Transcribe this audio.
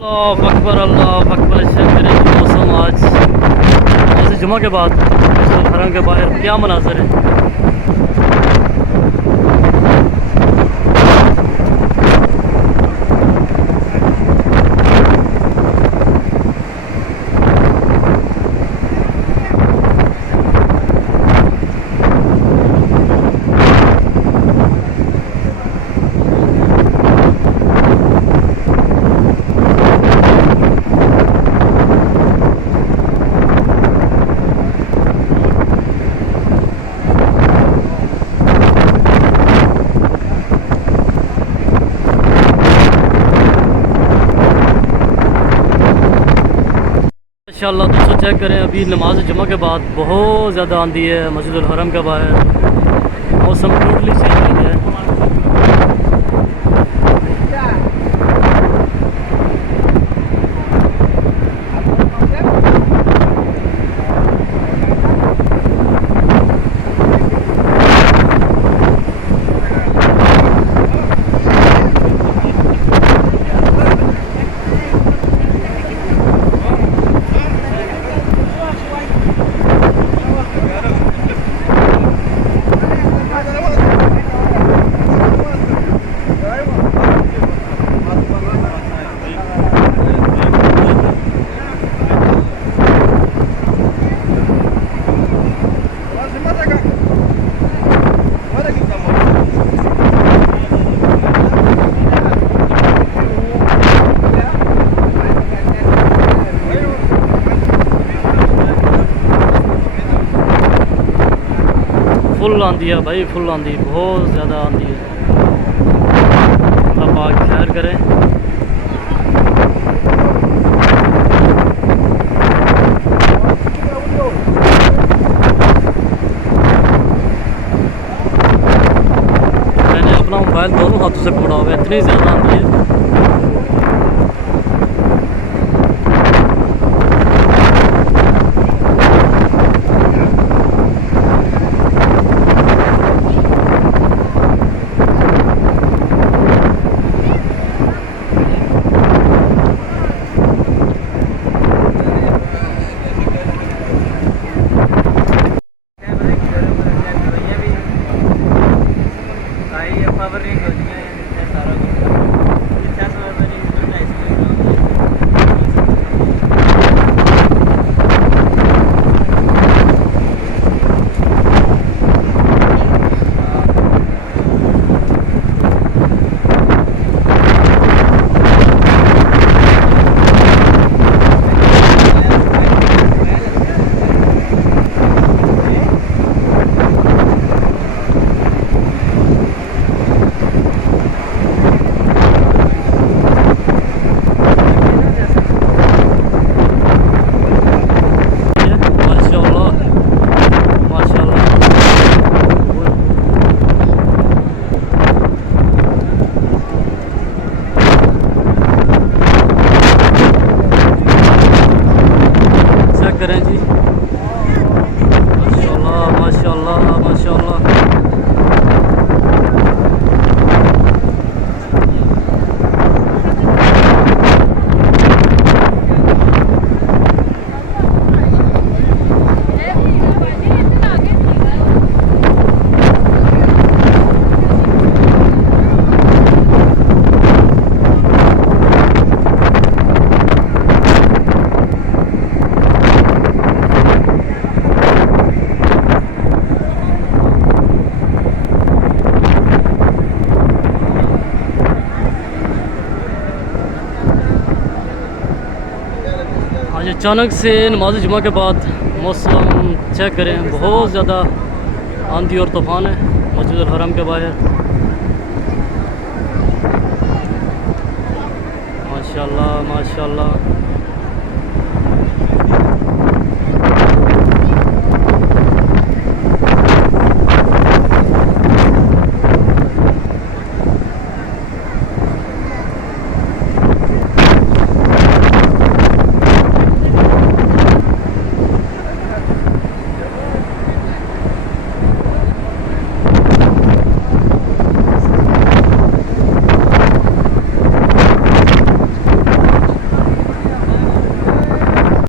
अल्लाह अकबर मेरे मौसम आज जैसे जुमा के बाद हरम के बाहर क्या मनाजर है। इंशाअल्लाह दोस्तों चेक करें, अभी नमाज जुमा के बाद बहुत ज़्यादा आंधी है मस्जिदुल हरम के बाहर। मौसम टोटली चेंज हो गया है। फुल आंधी है भाई, फुल आंधी, बहुत ज़्यादा आंधी है। अल्लाह पाक खैर करें। मैंने अपना मोबाइल दोनों हाथों से पकड़ा हुआ है, इतनी ज़्यादा आंधी है। करें जी, माशाल्लाह माशाल्लाह माशाल्लाह। आज अचानक से नमाज जुमा के बाद मौसम चेक करें, बहुत ज़्यादा आंधी और तूफ़ान है मस्जिदुल हरम के बाहर। माशाल्लाह माशाल्लाह।